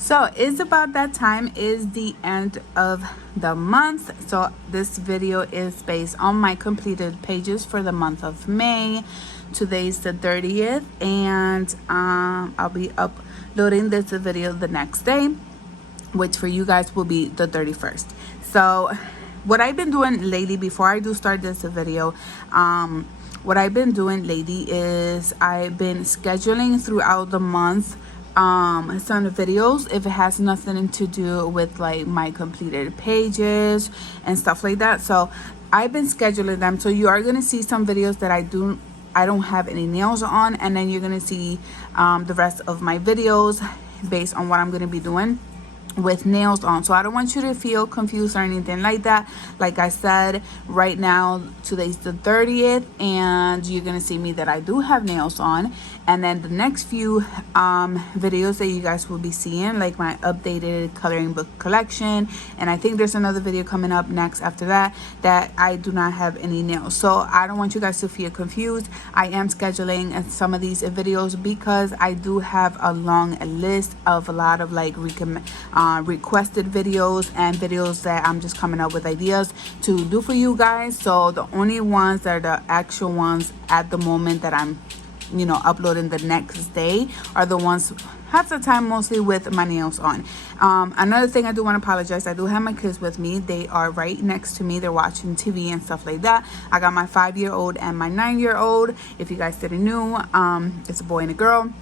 So it's about that time, is the end of the month. So this video is based on my completed pages for the month of May. Today's the 30th, and I'll be uploading this video the next day, which for you guys will be the 31st. So what I've been doing lately, before I do start this video, what I've been doing lately is I've been scheduling throughout the month some videos if it has nothing to do with like my completed pages and stuff like that. So I've been scheduling them, so you are going to see some videos that I don't have any nails on, and then you're going to see the rest of my videos based on what I'm going to be doing with nails on. So I don't want you to feel confused or anything like that. Like I said, right now today's the 30th, and you're gonna see me that I do have nails on, and then the next few videos that you guys will be seeing, like my updated coloring book collection, and I think there's another video coming up next after that I do not have any nails. So I don't want you guys to feel confused. I am scheduling some of these videos because I do have a long list of a lot of like requested videos and videos that I'm just coming up with ideas to do for you guys. So the only ones that are the actual ones at the moment that I'm uploading the next day are the ones half the time mostly with my nails on. Another thing, I do want to apologize. I do have my kids with me. They are right next to me. They're watching TV and stuff like that. I got my 5-year-old and my 9-year-old. If you guys didn't know, it's a boy and a girl.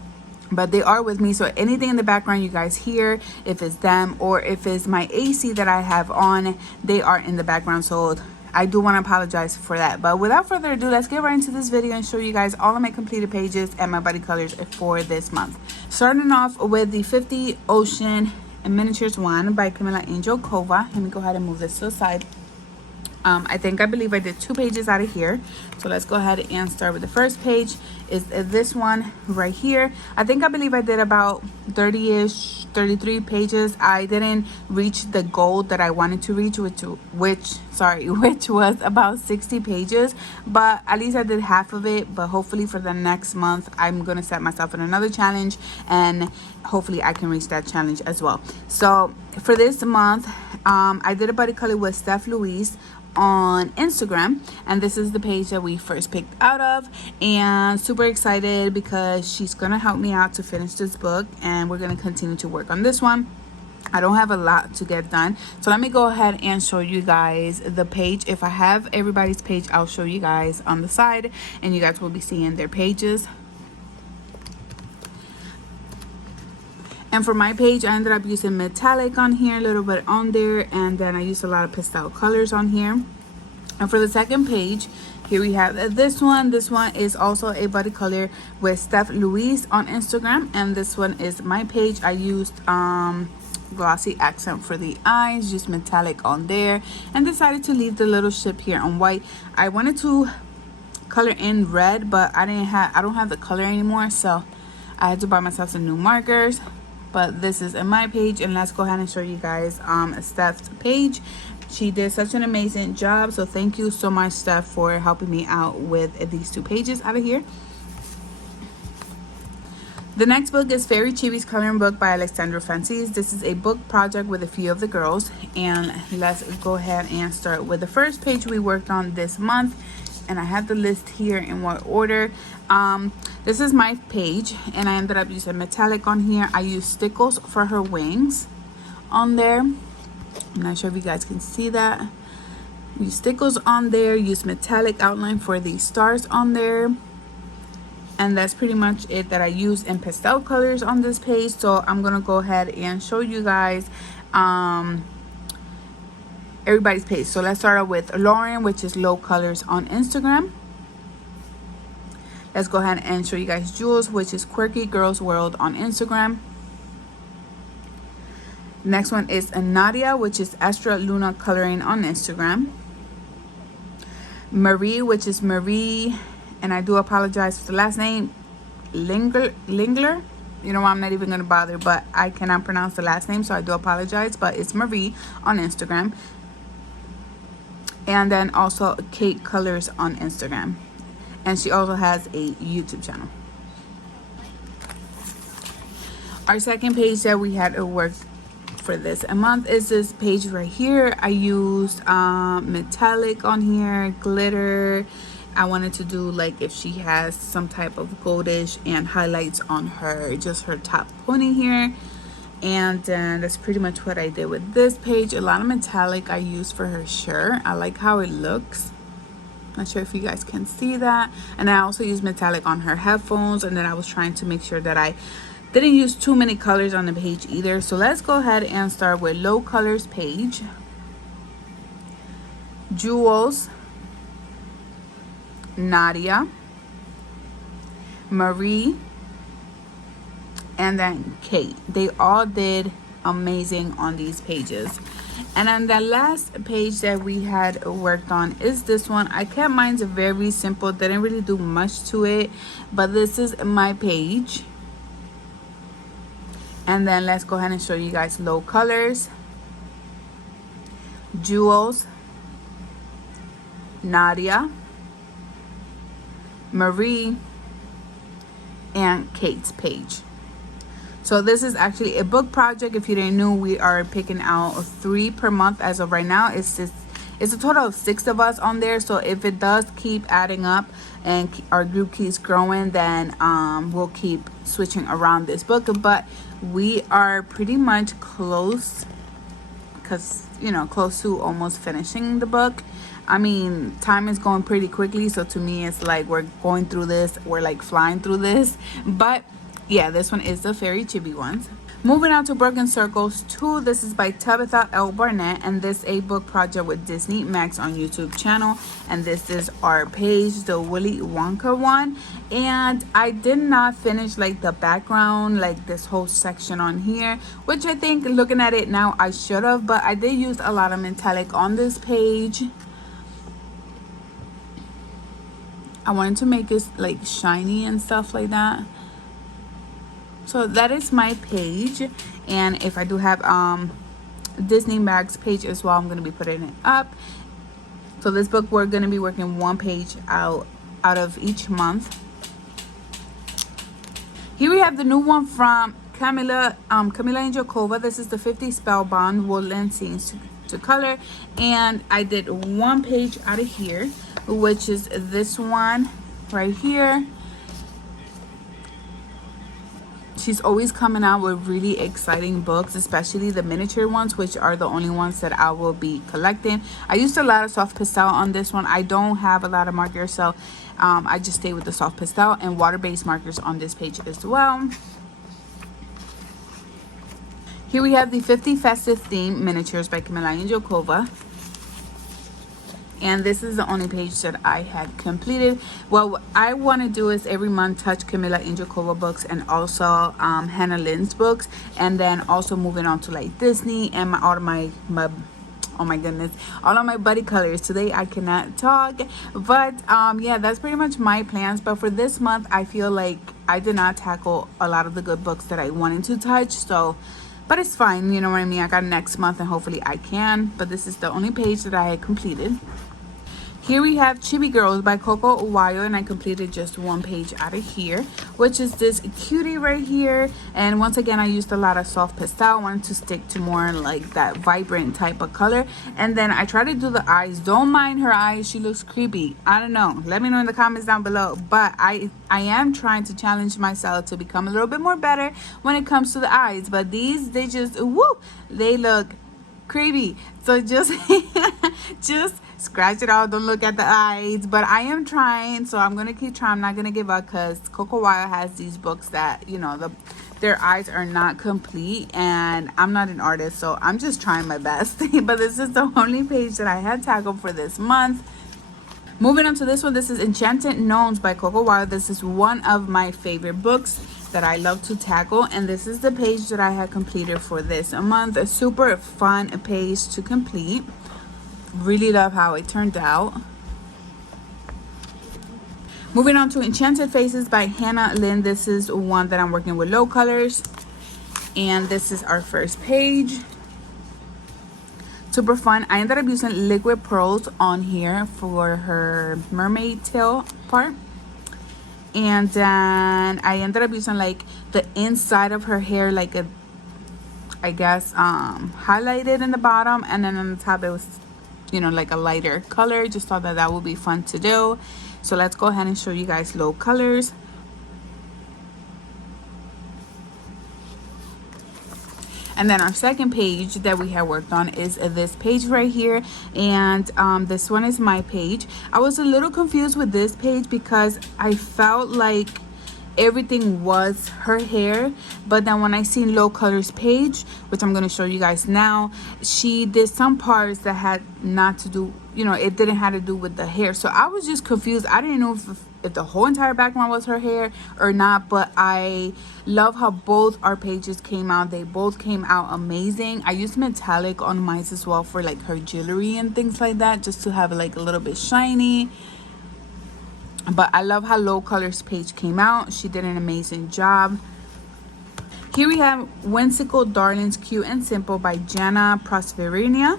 But they are with me, so anything in the background you guys hear, if it's them or if it's my AC that I have on, they are in the background. So I do want to apologize for that. But without further ado, let's get right into this video and show you guys all of my completed pages and my body colors for this month. Starting off with the 50 Ocean and Miniatures one by Camilla Angel Kova. Let me go ahead and move this to the side. I believe I did 2 pages out of here. So let's go ahead and start with the first page. Is this one right here. I believe I did about 30-ish, 33 pages. I didn't reach the goal that I wanted to reach, which was about 60 pages. But at least I did half of it. But hopefully for the next month, I'm going to set myself in another challenge, and hopefully I can reach that challenge as well. So for this month, I did a body color with Steph Louise on Instagram, and this is the page that we first picked out of, and super excited because she's gonna help me out to finish this book, and we're gonna continue to work on this one. I don't have a lot to get done, so let me go ahead and show you guys the page. If I have everybody's page, I'll show you guys on the side, and you guys will be seeing their pages. And for my page, I ended up using metallic on here, a little bit on there, and then I used a lot of pastel colors on here. And for the second page, here we have this one. This one is also a body color with Steph Louise on Instagram, and this one is my page. I used glossy accent for the eyes, just metallic on there, and decided to leave the little ship here on white. I wanted to color in red, but I don't have the color anymore, so I had to buy myself some new markers. But this is in my page, and let's go ahead and show you guys Steph's page. She did such an amazing job, so thank you so much, Steph, for helping me out with these 2 pages out of here. The next book is Fairy Chibi's coloring book by Alexandra Francis. This is a book project with a few of the girls, and let's go ahead and start with the first page we worked on this month. And I have the list here in what order. This is my page, and I ended up using metallic on here. I used stickles for her wings on there. I'm not sure if you guys can see that. Use stickles on there, use metallic outline for the stars on there. And that's pretty much it that I use in pastel colors on this page. So I'm gonna go ahead and show you guys everybody's page. So let's start out with Lauren, which is Low Colors on Instagram. Let's go ahead and show you guys Jules, which is Quirky Girls World on Instagram. Next one is Nadia, which is Astra Luna Coloring on Instagram. Marie, which is Marie, and I do apologize for the last name, Lingler. You know, I'm not even going to bother, but I cannot pronounce the last name, so I do apologize, but it's Marie on Instagram. And then also Kate Colors on Instagram. And she also has a YouTube channel. Our second page that we had to work for this a month is this page right here. I used metallic on here, glitter. I wanted to do like if she has some type of goldish and highlights on her, just her top pony here. And then that's pretty much what I did with this page. A lot of metallic I used for her shirt. I like how it looks. Not sure if you guys can see that. And I also used metallic on her headphones. And then I was trying to make sure that I didn't use too many colors on the page either. So let's go ahead and start with low colors page. Jewels, Nadia, Marie, and then Kate. They all did amazing on these pages. And then the last page that we had worked on is this one. I kept mine very simple, didn't really do much to it, but this is my page. And then let's go ahead and show you guys low colors. Jewels, Nadia, Marie, and Kate's page. So this is actually a book project. If you didn't know, we are picking out 3 per month as of right now. It's a total of 6 of us on there. So if it does keep adding up and our group keeps growing, then we'll keep switching around this book. But we are pretty much close, because close to almost finishing the book. I mean, time is going pretty quickly, so to me it's like we're going through this, we're like flying through this. But yeah, this one is the Fairy Chibi ones. Moving on to Broken Circles 2. This is by Tabitha L. Barnett, and this is a book project with Disney Max on YouTube channel. And this is our page, the Willy Wonka one. And I did not finish like the background, like this whole section on here, which I think looking at it now I should have, but I did use a lot of metallic on this page. I wanted to make it like shiny and stuff like that. So that is my page. And if I do have Disney Max page as well, I'm going to be putting it up. So this book, we're going to be working 1 page out of each month. Here we have the new one from Camila Angelkova. This is the 50 Spellbound Woodland Scenes to Color. And I did 1 page out of here, which is this one right here. She's always coming out with really exciting books, especially the miniature ones, which are the only ones that I will be collecting. I used a lot of soft pastel on this one. I don't have a lot of markers, so I just stay with the soft pastel and water-based markers on this page as well. Here we have the 50 Festive Theme Miniatures by Camila Angelkova. And this is the only page that I had completed. Well, what I want to do is every month touch Camila Angelkova books and also Hannah Lynn's books, and then also moving on to like Disney and all of my oh my goodness, all of my buddy colors. Today I cannot talk, but yeah, that's pretty much my plans. But for this month, I feel like I did not tackle a lot of the good books that I wanted to touch, so but it's fine, you know what I mean. I got next month and hopefully I can, but this is the only page that I had completed. Here we have Chibi Girls by Coco Uwayo, and I completed just 1 page out of here, which is this cutie right here. And once again, I used a lot of soft pastel. I wanted to stick to more like that vibrant type of color. And then I tried to do the eyes. Don't mind her eyes, she looks creepy. I don't know, let me know in the comments down below. But I am trying to challenge myself to become a little bit more better when it comes to the eyes. But these, they just woo, they look creepy. So just just scratch it out, don't look at the eyes. But I am trying, so I'm gonna keep trying. I'm not gonna give up, because Coco Wire has these books that, you know, their eyes are not complete, and I'm not an artist, so I'm just trying my best. But this is the only page that I had tackled for this month. Moving on to this one, this is Enchanted Gnomes by Coco Wire. This is one of my favorite books that I love to tackle, and this is the page that I had completed for this month. A super fun page to complete. Really love how it turned out. Moving on to Enchanted Faces by Hannah Lynn. This is one that I'm working with low colors, and this is our first page. Super fun. I ended up using liquid pearls on here for her mermaid tail part. And then I ended up using like the inside of her hair, like a, I guess, highlighted in the bottom, and then on the top it was, you know, like a lighter color. Just thought that that would be fun to do. So let's go ahead and show you guys low colors. And then our second page that we have worked on is this page right here. And this one is my page. I was a little confused with this page because I felt like everything was her hair, but then when I seen low colors page, which I'm going to show you guys now, she did some parts that had not to do, you know, it didn't have to do with the hair. So I was just confused. I didn't know if the whole entire background was her hair or not, but I love how both our pages came out. They both came out amazing. I used metallic on mine as well for like her jewelry and things like that, just to have it like a little bit shiny. But I love how low colors page came out. She did an amazing job. Here we have Whimsical Darlings Cute and Simple by Jana Prosperina.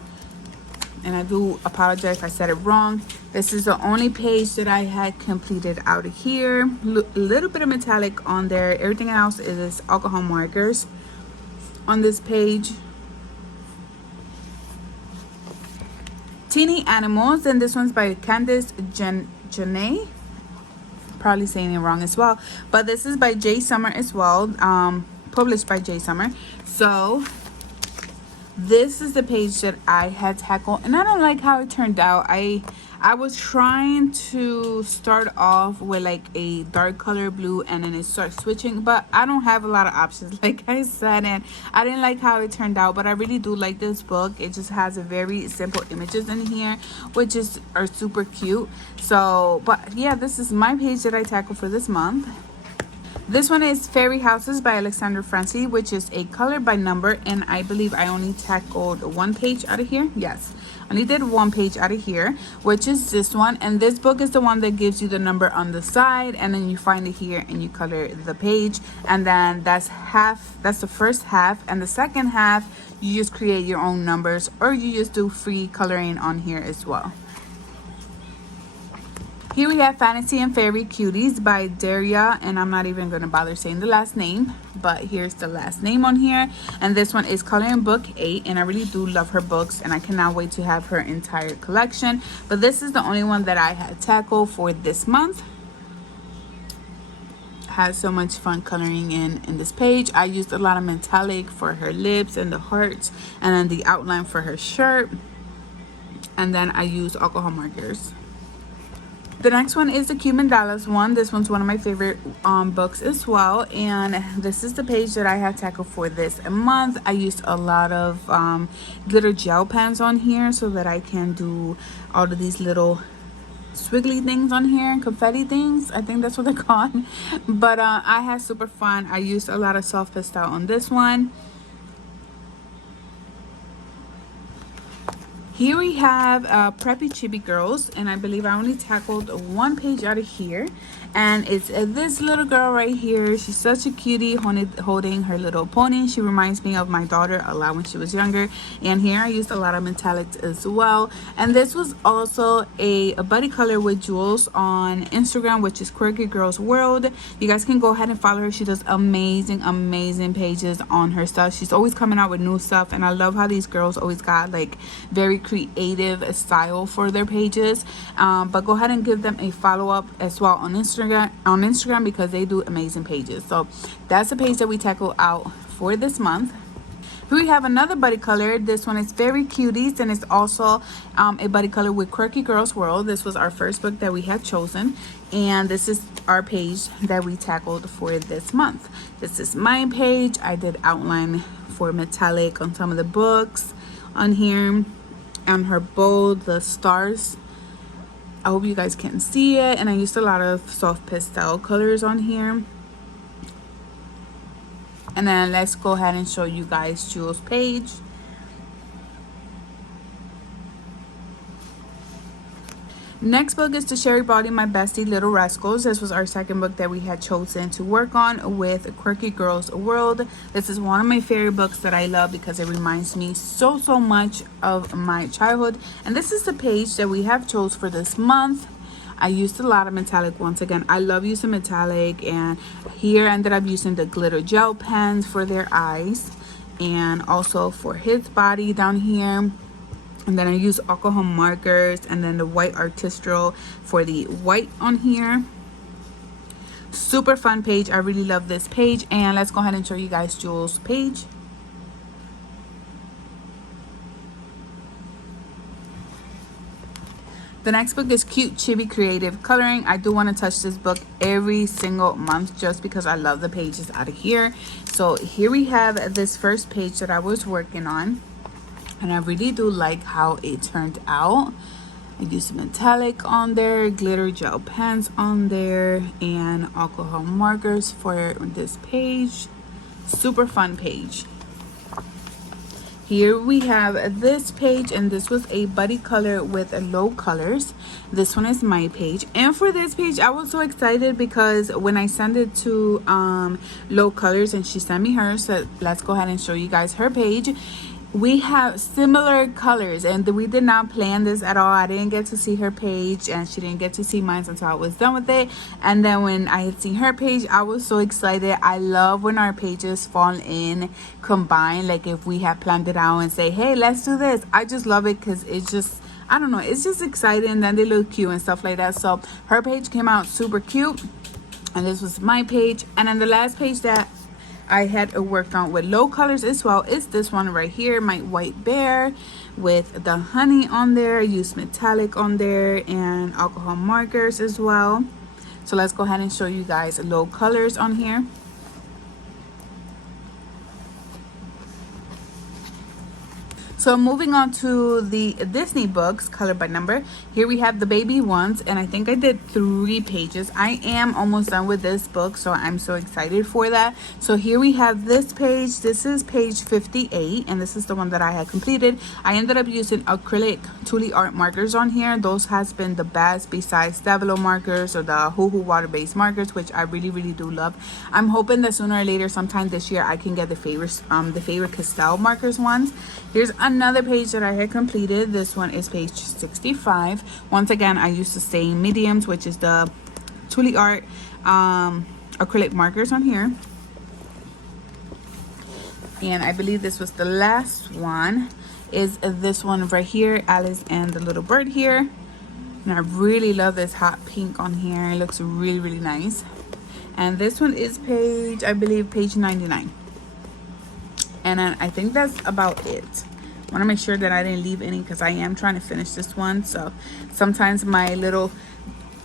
And I do apologize if I said it wrong. This is the only page that I had completed out of here. A little bit of metallic on there. Everything else is alcohol markers on this page. Teeny Animals, and this one's by Candice Janae. Probably saying it wrong as well, but this is by J Summer as well, published by J Summer. So this is the page that I had tackled, and I don't like how it turned out. I was trying to start off with like a dark color blue, and then it starts switching, but I don't have a lot of options, like I said, and I didn't like how it turned out. But I really do like this book. It just has a very simple images in here, which are super cute. So, but yeah, this is my page that I tackled for this month. This one is Fairy Houses by Alexandra Francie, which is a color by number, and I believe I only tackled one page out of here. Yes, I only did one page out of here, which is this one. And this book is the one that gives you the number on the side, and then you find it here and you color the page. And then that's the first half, and the second half you just create your own numbers, or you just do free coloring on here as well. Here we have Fantasy and Fairy Cuties by Daria, and I'm not even going to bother saying the last name, but here's the last name on here. And this one is Coloring Book 8, and I really do love her books, and I cannot wait to have her entire collection. But this is the only one that I had tackled for this month. Had so much fun coloring in this page. I used a lot of metallic for her lips and the hearts, and then the outline for her shirt, and then I used alcohol markers. The next one is the Cuban Dallas one. This one's one of my favorite books as well, and this is the page that I have tackled for this month. I used a lot of glitter gel pens on here so that I can do all of these little swiggly things on here and confetti things. I think that's what they're called. But I had super fun. I used a lot of soft pastel on this one. Here we have Preppy Chibi Girls, and I believe I only tackled one page out of here. And it's this little girl right here. She's such a cutie holding her little pony. She reminds me of my daughter a lot when she was younger. And here I used a lot of metallics as well. And this was also a buddy color with Jules on Instagram, which is Quirky Girls World. You guys can go ahead and follow her. She does amazing pages on her stuff. She's always coming out with new stuff, and I love how these girls always got like very creative style for their pages. But go ahead and give them a follow up as well on Instagram because they do amazing pages. So that's the page that we tackle out for this month. Here we have another buddy color. This one is Very Cuties, and it's also a buddy color with Quirky Girls World. This was our first book that we had chosen, and this is our page that we tackled for this month. This is my page. I did outline for metallic on some of the books on here, and her bow, the stars. I hope you guys can see it. And I used a lot of soft pastel colors on here. And then let's go ahead and show you guys Jules' page. Next book is The Cherry Body, My Bestie, Little Rascals. This was our second book that we had chosen to work on with Quirky Girls World. This is one of my favorite books that I love because it reminds me so much of my childhood. And this is the page that we have chose for this month. I used a lot of metallic. Once again, I love using metallic, and here I ended up using the glitter gel pens for their eyes and also for his body down here. And then I use alcohol markers and then the white artistral for the white on here. Super fun page. I really love this page. And let's go ahead and show you guys Jules' page. The next book is Cute Chibi Creative Coloring. I do want to touch this book every single month just because I love the pages out of here. So here we have this first page that I was working on, and I really do like how it turned out. I used metallic on there, glitter gel pens on there, and alcohol markers for this page. Super fun page. Here we have this page, and this was a buddy color with low colors. This one is my page, and for this page I was so excited because when I sent it to low colors and she sent me hers, so let's go ahead and show you guys her page. We have similar colors, and we did not plan this at all. I didn't get to see her page, and she didn't get to see mine until I was done with it. And then when I had seen her page, I was so excited. I love when our pages fall in combined, like if we have planned it out and say, hey, let's do this. I just love it because it's just, I don't know, it's just exciting, and then they look cute and stuff like that. So her page came out super cute, and this was my page. And then the last page that I had worked on with low colors as well is this one right here, my white bear with the honey on there. I used metallic on there and alcohol markers as well. So let's go ahead and show you guys low colors on here. So moving on to the Disney books, color by number. Here we have the baby ones, and I think I did 3 pages. I am almost done with this book, so I'm so excited for that. So here we have this page. This is page 58, and this is the one that I had completed. I ended up using acrylic Tule art markers on here. Those has been the best besides Stabilo markers or the Hoo Hoo water-based markers, which I really do love. I'm hoping that sooner or later, sometime this year, I can get the favorite Castell markers ones. Here's another page that I had completed. This one is page 65. Once again, I used the same mediums, which is the Tule art acrylic markers on here. And I believe this was the last one, is this one right here, Alice and the Little Bird here. And I really love this hot pink on here. It looks really nice. And this one is page, I believe, page 99. And I think that's about it. I want to make sure that I didn't leave any because I am trying to finish this one. So sometimes my little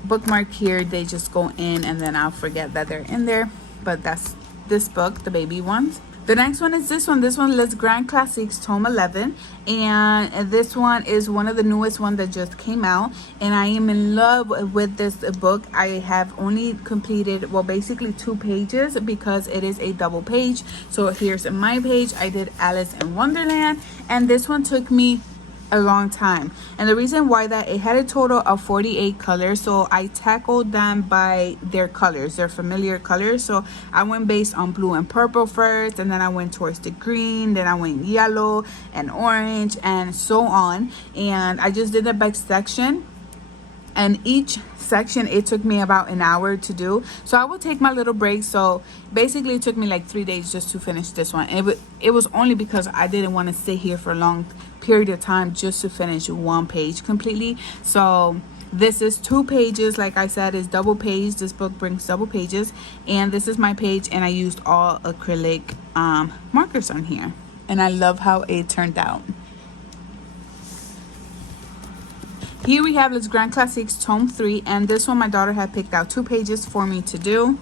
bookmark here, they just go in and then I'll forget that they're in there. But that's this book, the baby ones. The next one is this one. This one is Grand Classics Tome 11. And this one is one of the newest ones that just came out. And I am in love with this book. I have only completed, well, basically 2 pages because it is a double page. So here's my page. I did Alice in Wonderland. And this one took me a long time, and the reason why that, it had a total of 48 colors, so I tackled them by their colors, their familiar colors. So I went based on blue and purple first, and then I went towards the green, then I went yellow and orange and so on, and I just did the back section. And each section, it took me about an hour to do, so I would take my little break. So basically it took me like 3 days just to finish this one. It was only because I didn't want to sit here for a long period of time just to finish one page completely. So this is 2 pages, like I said, is double page. This book brings double pages, and this is my page, and I used all acrylic markers on here, and I love how it turned out. Here we have this Grand Classics Tome 3, and this one my daughter had picked out 2 pages for me to do.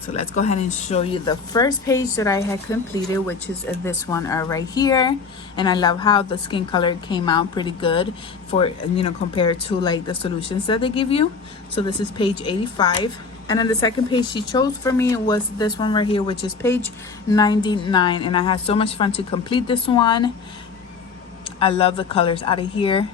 So let's go ahead and show you the first page that I had completed, which is this one right here. And I love how the skin color came out pretty good for, you know, compared to like the solutions that they give you. So this is page 85. And then the second page she chose for me was this one right here, which is page 99. And I had so much fun to complete this one. I love the colors out of here.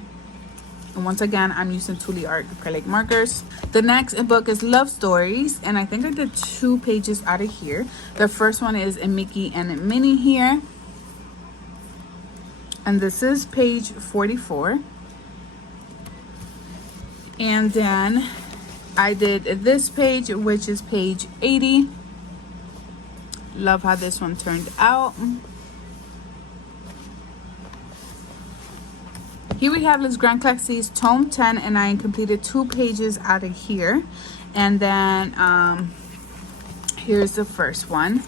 And once again, I'm using Tule art acrylic markers. The next book is Love Stories, and I think I did 2 pages out of here. The first one is Mickey and Minnie here, and this is page 44. And then I did this page, which is page 80. Love how this one turned out. Here we have Les Grand Classiques Tome 10, and I completed 2 pages out of here. And then here's the first one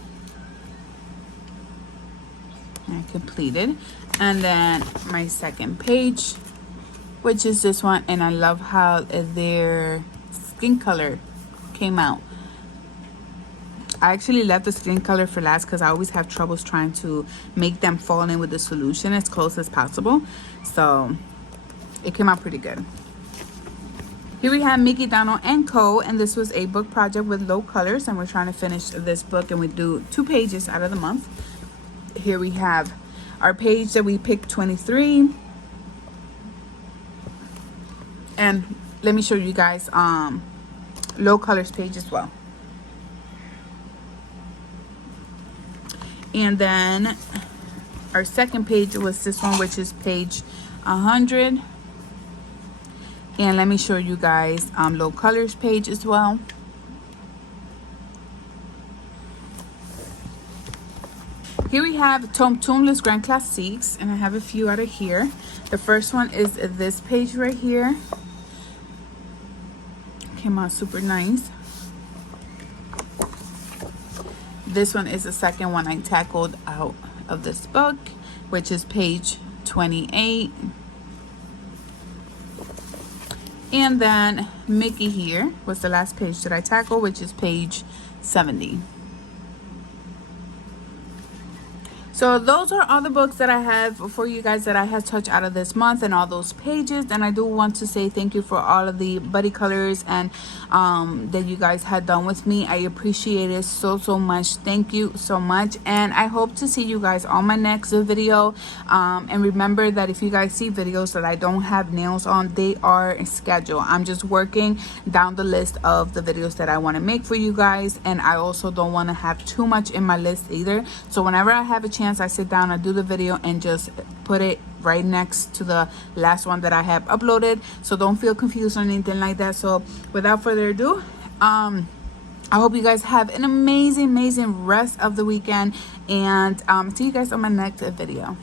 I completed. And then my second page, which is this one, and I love how their skin color came out. I actually left the skin color for last because I always have troubles trying to make them fall in with the solution as close as possible. So it came out pretty good. Here we have Mickey, Donald, and Co. And this was a book project with low colors. And we're trying to finish this book. And we do 2 pages out of the month. Here we have our page that we picked, 23. And let me show you guys low colors page as well. And then our second page was this one, which is page 100. And let me show you guys low colors page as well. Here we have Tome 2 Les Grand Classiques, and I have a few out of here. The first one is this page right here. Came out super nice. This one is the second one I tackled out of this book, which is page 28. And then Mickey here was the last page that I tackled, which is page 70. So those are all the books that I have for you guys that I have touched out of this month, and all those pages. And I do want to say thank you for all of the buddy colors and that you guys had done with me. I appreciate it so much. Thank you so much, and I hope to see you guys on my next video. And remember that if you guys see videos that I don't have nails on, they are scheduled. I'm just working down the list of the videos that I want to make for you guys, and I also don't want to have too much in my list either. So whenever I have a chance, I sit down, I do the video and just put it right next to the last one that I have uploaded. So don't feel confused or anything like that. So without further ado, I hope you guys have an amazing rest of the weekend, and see you guys on my next video.